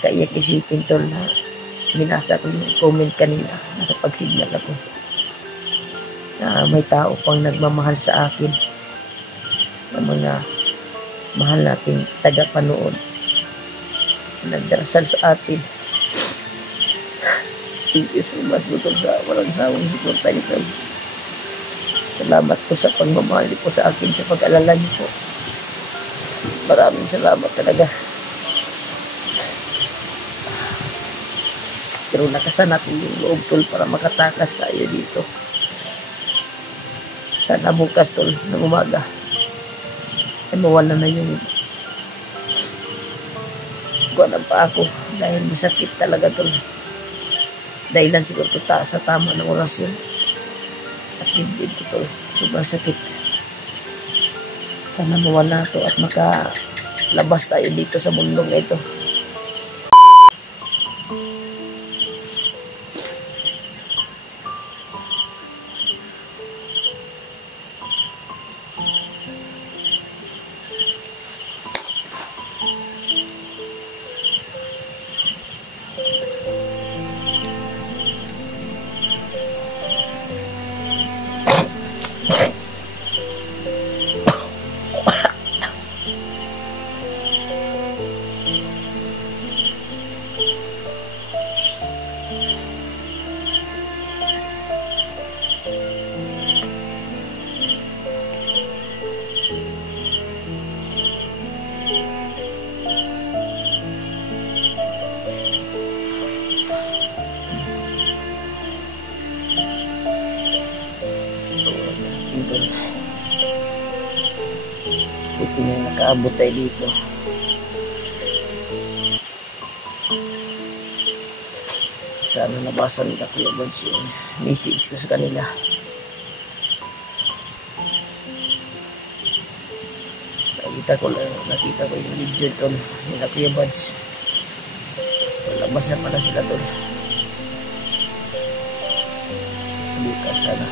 nakakaiyak isipin tol na binasa ko yung comment kanina, nakapag-signal ako na may tao pang nagmamahal sa akin, na mga mahal nating tagapanood, nagdarasal sa atin. Thank you so much po tol sa walang sawang suporta niyo tol. Salamat po sa pagmamahal po sa akin, sa pag-alala niyo po. Maraming salamat talaga. Pero nakasan natin yung loob tol para makatakas tayo dito. Sana bukas tol ng umaga ay mawala na yung kuwanan pa ako dahil masakit talaga tol. Dahilan siguro sa tama ng orasyon at dibdib ko tol. Sobrang sakit. Sana mawala to at makalabas tayo dito sa mundong ito. Buti na nakaabot tayo dito. Sana nabasa nila Kuya Buds yung message ko sa kanila. Nakita ko yung video tol nila Kuya Buds. Labas na pala sila tol. Bukas sana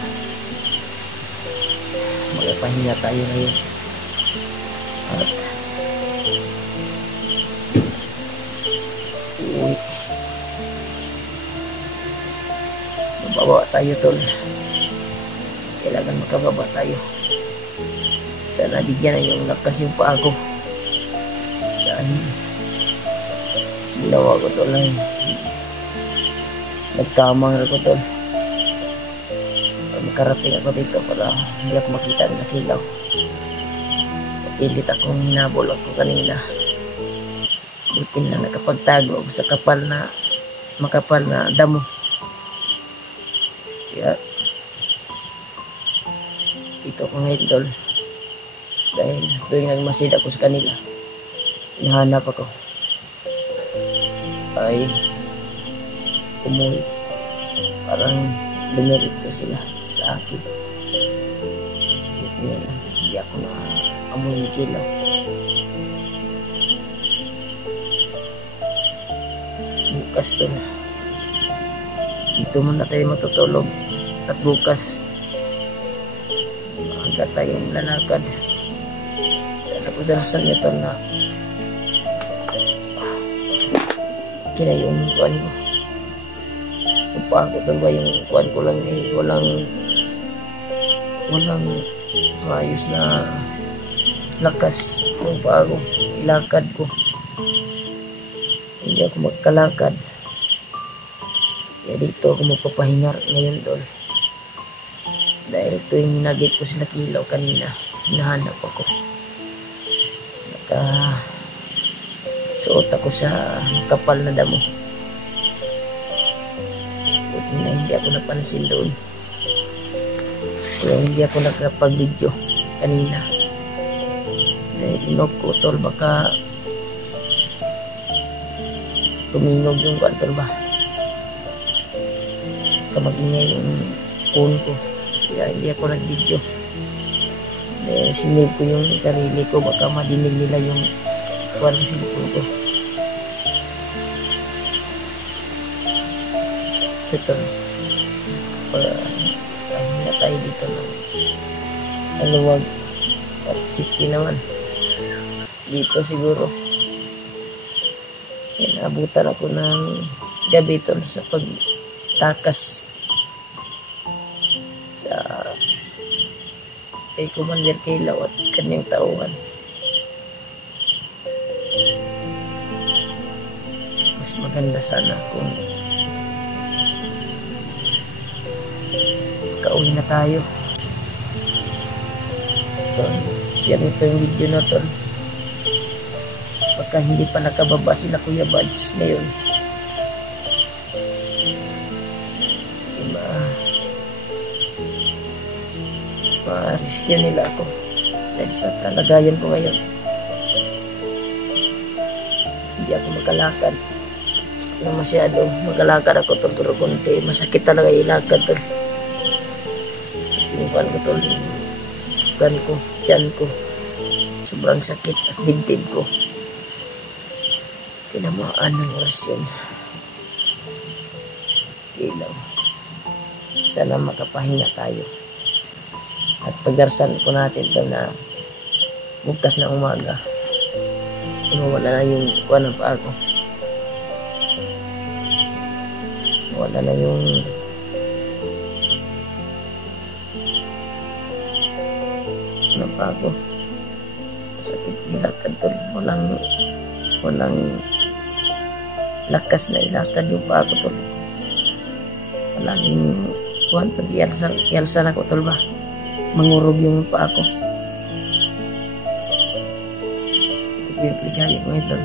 magpapahinga tayo ngayon. At uwi. Mababa tayo tol. Kailangan makababa tayo. Sana bigyan na yung lakas yung paa ko. Dahil ginawa ko tol ay nagkamang ko tol. Makarating ako dito para hindi ako makita na kilaw. Pilit akong hinabol ako kanina. Buti na nakapagtago ako sa makapal na damo. Kaya dito ako ngayon tol. Dahil tuwing nagmasid ako sa kanila, hinahanap ako ay umuwi. Parang dumiritso sila sa akin. Hindi ako na amoy ni kilaw. Bukas to na. Dito muna tayo matutulog. At bukas maaga tayong lalakad. Sana po darasan nito na kina yung kuwan ko. Pa ako tol ba yung kuwan ko lang eh, walang maayos na lakas kung pa ako ilakad ko. Hindi ako magkalakad, kaya dito ako magpapahinga ngayon tol. Dahil tuwing hinagit ko sila kilaw kanina, hinahanap ako. Suot ako sa kapal na damo. Buti na hindi ako napansin doon. Kaya hindi ako nakapag-video kanina. Dahil inog ko tol, baka tuminog yung tol ba. Baka magingay yung phone ko. Kaya hindi ako nag-video. Dahil sinave ko yung sarili ko, baka madinig nila yung walang cellphone ko. Ito para na tayo dito ng aluwag at safety naman dito siguro Inabutan ako ng gabi tol sa pagtakas sa kay Commander Kilaw at kanyang tauhan. Mas maganda sana kung kauwi na tayo. Tol, share nito yung video na tol. Pagka hindi pa nakababa sila Kuya Buds ngayon, ma-rescue nila ako dahil sa kalagayan ko ngayon. Hindi ako makalakad na masyado. Makalakad ako tol, pero konti masakit talaga ilakad tol. Tingnan ko tol, kan ko, tiyan ko, sobrang sakit at dibdib ko. Tinamaan ng orasyon. Ilaw. Sana makapahinga tayo. At pagdarasal ko natin ito na bukas na umaga, wala na yung kuwan pa ako. Wala na yung ano pa ako. Sakit ilakad tol. Walang lakas na ilakad yung pa ako tol. Palaging kuwan tol. Yalsa na ko tol ba? Mangurog yung pa ako. Ito yung pligaya ko ito.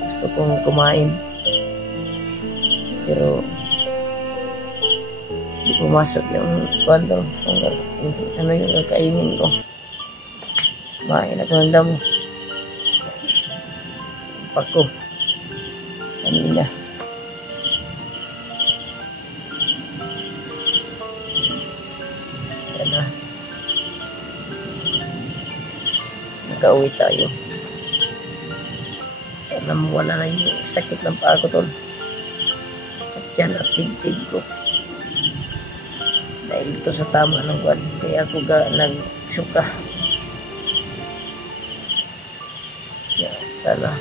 Gusto kong kumain. Pero hindi pumasok yung kwento. Ano yung kainin ko. Kumain ako ng damo. Pako. Kanina. Sana nakauwi tayo. Sana mawala na yung sakit ng paa ko tol. At yan at tig-tig ko. Dahil ito sa tama ng buwan. Kaya ako nagsuka. Yeah, sana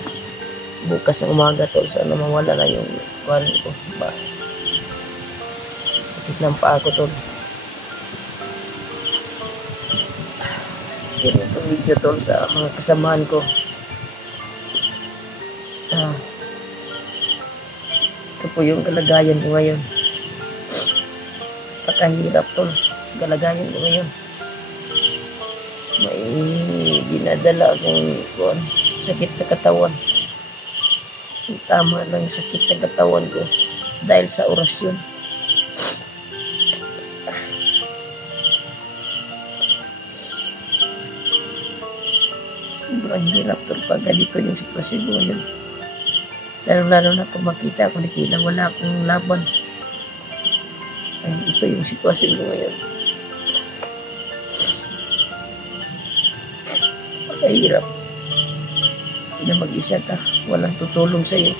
bukas ng umaga tol. Sana mawala na yung buwan ko. Sakit ng paa ko tol. Share itong video tol sa mga kasamahan ko. Ito po yung kalagayan ko ngayon. Pakahirap tol. Kalagayan ko ngayon. May dinadala akong sakit sa katawan. Tama lang sakit sa katawan ko dahil sa orasyon. Sobrang hirap tol pag ganito yung sitwasyon ko ngayon. Lalo na pag makita ako ni Kila, wala akong laban. Ay, ito yung sitwasyon ko ngayon. Pagkahirap. Hindi na mag-isa ka. Walang tutulong sa'yo.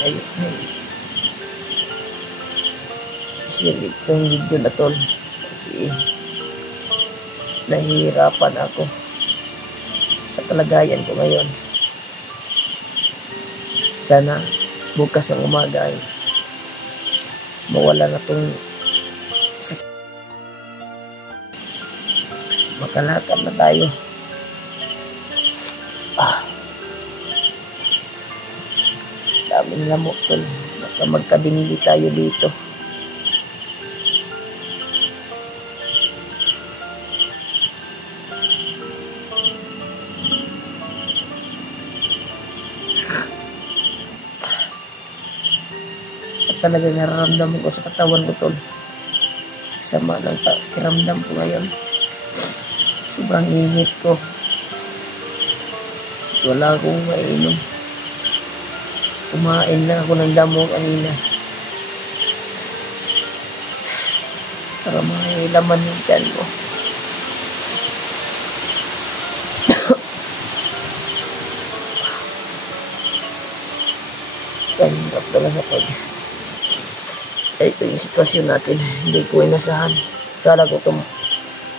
Ayun. Share itong video na tol. Kasi nahihirapan ako sa kalagayan ko ngayon. Sana bukas ng umaga ay mawala na itong sakit. Makalakad na tayo. Daming lamok tol. Baka magkabinili tayo dito. At talaga nararamdaman ko sa katawan ko tol. Sama ng pakiramdam ko ngayon. Sobrang init ko. Wala akong mainom. Kumain na ako ng damo kanina para may laman yung tiyan ko. talaga pag ito yung sitwasyon natin. Hindi ko inasahan. Kala ko itong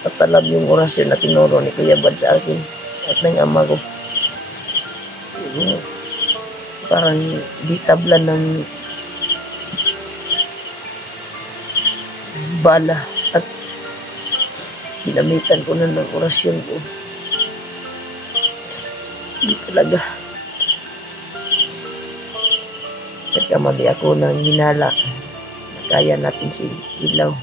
patalab yung orasyon na tinuro ni Kuya Bad sa akin at ng ama ko. Yung parang di tablan ng bala at ginamitan ko na ng orasyon ko. Hindi talaga. Nagkamali ako ng hinala. Kaya natin si Ilaw.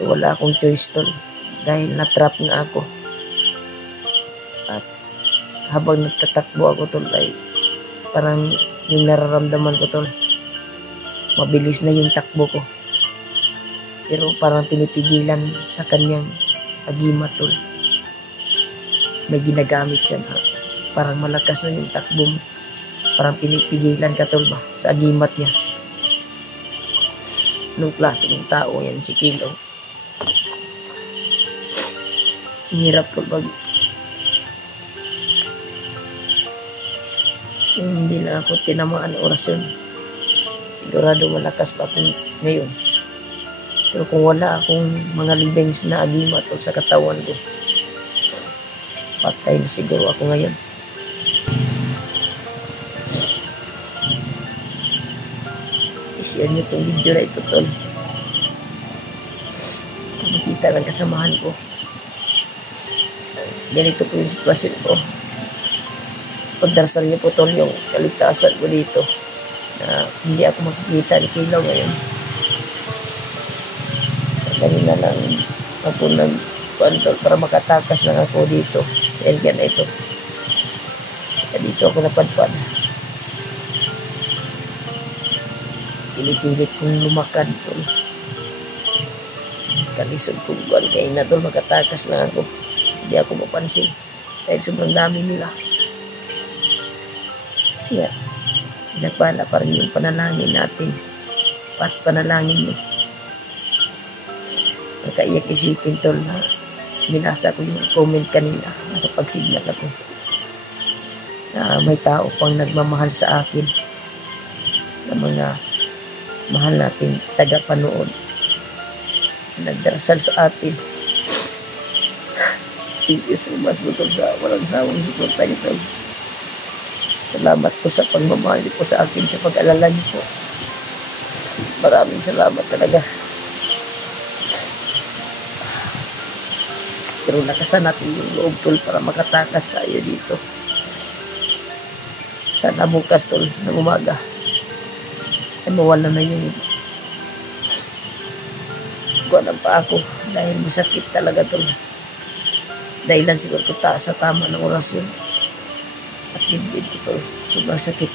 Wala akong choice tol. Dahil na-trap na ako. At habang nagtatakbo ako tol ay parang yung nararamdaman ko tol. Mabilis na yung takbo ko. Pero parang pinipigilan sa kanyang agimat tol. May ginagamit siya na parang malakas na yung takbo mo. Parang pinipigilan ka tol ba sa agimat niya. Nung klaseng tao yan si Kilo. Hirap tol pag hindi na ako tinamaan ng orasyon. Sigurado malakas pa ako ngayon. Pero kung wala akong mga libings na agimat tol sa katawan ko, patay na siguro ako ngayon. I-share nyo itong video na ito tol. Makita ng kasamahan ko. Ganito po yung sitwasyon ko. Pagdarasal niyo po tol yung kaligtasan ko dito na hindi ako makikita ni Kilaw ngayon. Kanina lang ako nag-control para makatakas lang ako dito sa area na ito. At dito ako napadpad. Pinipilit kong lumakad tol. Kalisod kong buwan kayo na tol, makatakas lang ako. Hindi ako mapansin dahil sobrang dami nila. Kaya nagpala pa rin yung panalangin natin at panalangin mo. Nakaiyak isipin tol na binasa ko yung comment kanina, nakapag-signal ako na may tao pang nagmamahal sa akin na mga mahal nating tagapanood, nagdarasal sa atin. Thank you so much po sa walang sawang suporta niyo. Salamat po sa pagmamahal niyo po sa akin, sa pag-alala niyo po. Maraming salamat talaga. Pero nakasan natin yung loob tol para makatakas tayo dito. Sana bukas tol ng umaga ay mawala na yung kuwanan pa ako dahil masakit talaga tol. Dahilan siguro ko sa tama ng orasyon at dibdib ko tol. Sobrang sakit.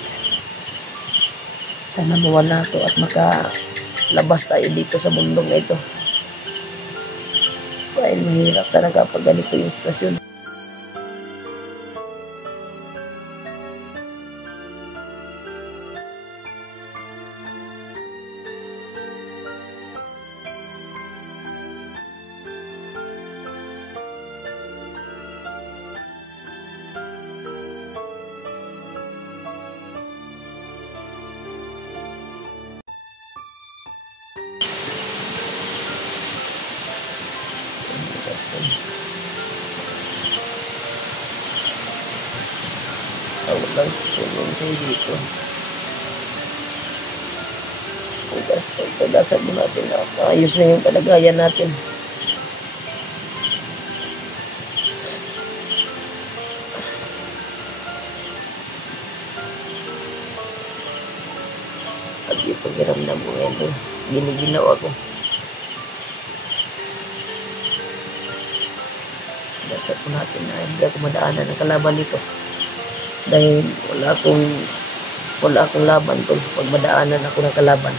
Sana mawala to at makalabas tayo dito sa mundong na ito. Dahil mahirap talaga pag ganito yung sitwasyon. Tawag lang tulong sa dito. Pagdasan mo natin na maayos na yung kalagayan natin. Pag yung pagkiramdam mo ngayon, giniginaw ako. Dasal po natin na hindi ako madaanan ng kalaban nito. Dahil wala akong laban tol. Pag madaanan ako ng kalaban,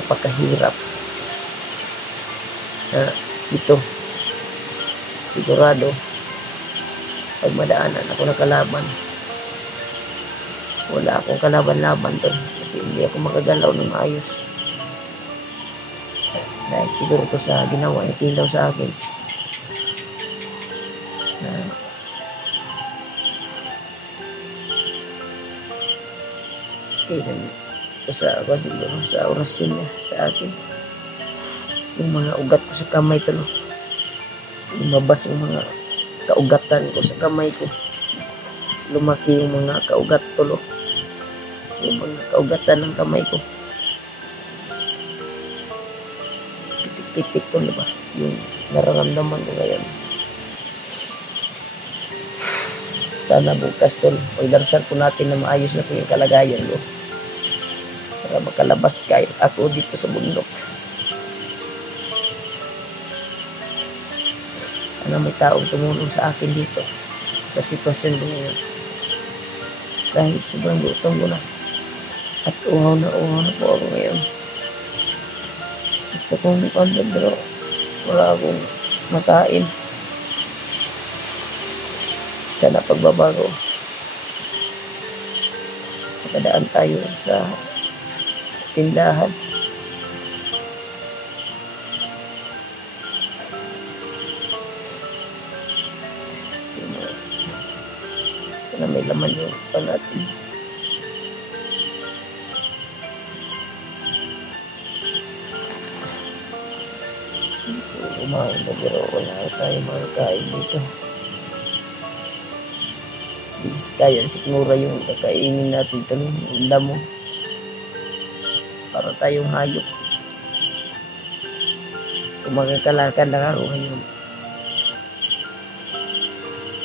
napakahirap. Ito, sigurado, pag madaanan ako ng kalaban, wala akong kalaban-laban tol. Kasi hindi ako makagalaw ng maayos. Dahil siguro to sa ginawa ni Kilaw sa akin. Kailan ko sa siguro sa orasyon niya sa akin. Yung mga ugat ko sa kamay tulo. Lumabas yung mga kaugatan ko sa kamay ko. Lumaki yung mga kaugat tulo. Yung mga kaugatan ng kamay ko. Pitik-pitik ko, diba? Yung nararamdaman ko ngayon. Sana bukas tol, pagdarasal po natin na maayos na po yung kalagayan ko. Para makalabas kayo ako dito sa bundok. Sana may taong tumulong sa akin dito sa sitwasyon ko ngayon. Dahil sobrang gutom ko na. At uhaw na po ako ngayon. Gusto kong ipandod pero wala akong makain. Sana pagbabago. Makadaan tayo sa tindahan. Sana may laman yung pa natin. Gusto ko kumain na pero wala tayo makakain dito. Kaya siguro yung kakainin natin ito ng damo para tayong hayop. Kung magkakalakad lang ako ngayon,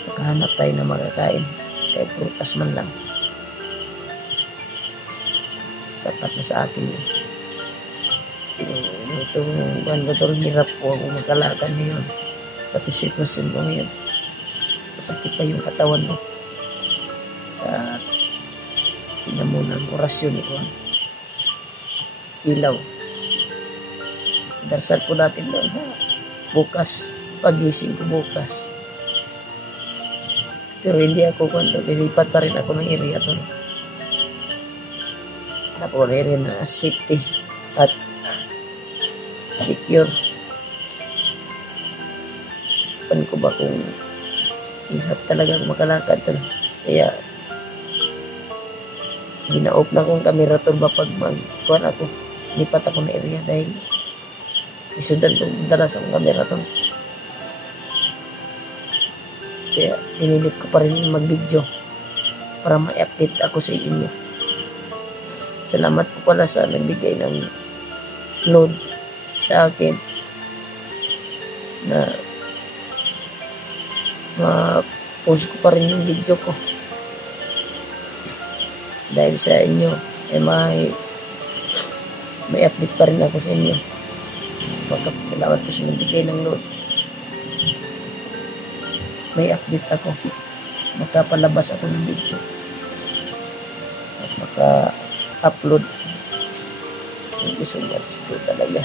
makahanap tayo na makakain kahit prutas man lang. Sapat na sa atin yun. Itong bandador hirap po ako magkalakad ngayon. Pati sitwasyon ko ngayon, masakit pa yung katawan mo. Sa pinamunang orasyon ko, ilaw. Darsal po natin doon bukas, pagising ko bukas. Pero hindi ako lilipat pa rin ako ng area to. Ako rin na safety at secure. Pan ko ba kung hirap talaga makalakad to. Kaya gina-off na kong camera to ba pag magkuhan ako. Lipat ako na area dahil isudan kong dalas ang camera to. Kaya pinilit ko pa rin mag-video para ma-update ako sa inyo. Salamat po pala sa nagbigay ng load sa akin na ma-post ko pa rin yung video ko. Dahil sa inyo, may update pa rin ako sa inyo. Salamat po sa nagbigay ng load. May update ako. Makapalabas ako ng video. At maka-upload. Thank you so much po talaga.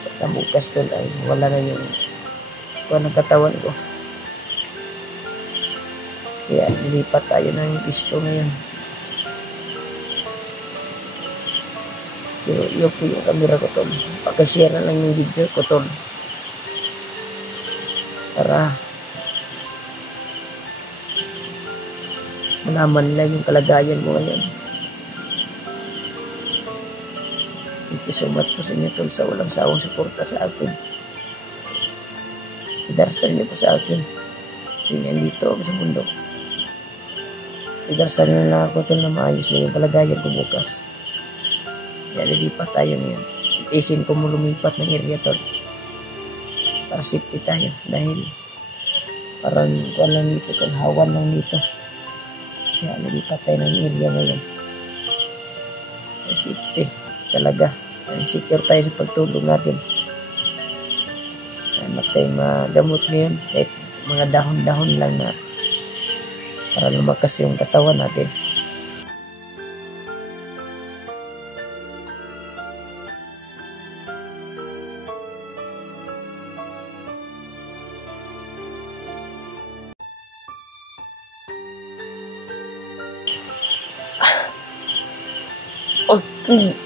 Sa kabukas doon ay wala na yung katawan ko. Kaya nilipat tayo ng pisto ngayon. Pero yun po yung camera ko tol. Pakashare na lang yung video ko tol. Para malaman lang yung kalagayan mo ngayon. Thank you so much po sa inyo tol sa walang sawang suporta sa akin. Idarasal niyo po sa akin. Ganyan dito ako sa mundo. Idarasal na lang ako tol na maayos na yung kalagayan ko bukas. Kaya lilipat tayo ngayon. Itisin ko mo lumipat ng area tol. Para safety tayo. Dahil parang walang nito tol. Hawan lang nito. Kaya lilipat tayo ng area ngayon. Para safety talaga. Secure tayo sa pagtulog natin. Hanap tayong magamot ngayon. Kahit mga dahon-dahon lang na para lumakas yung katawan natin. Okay.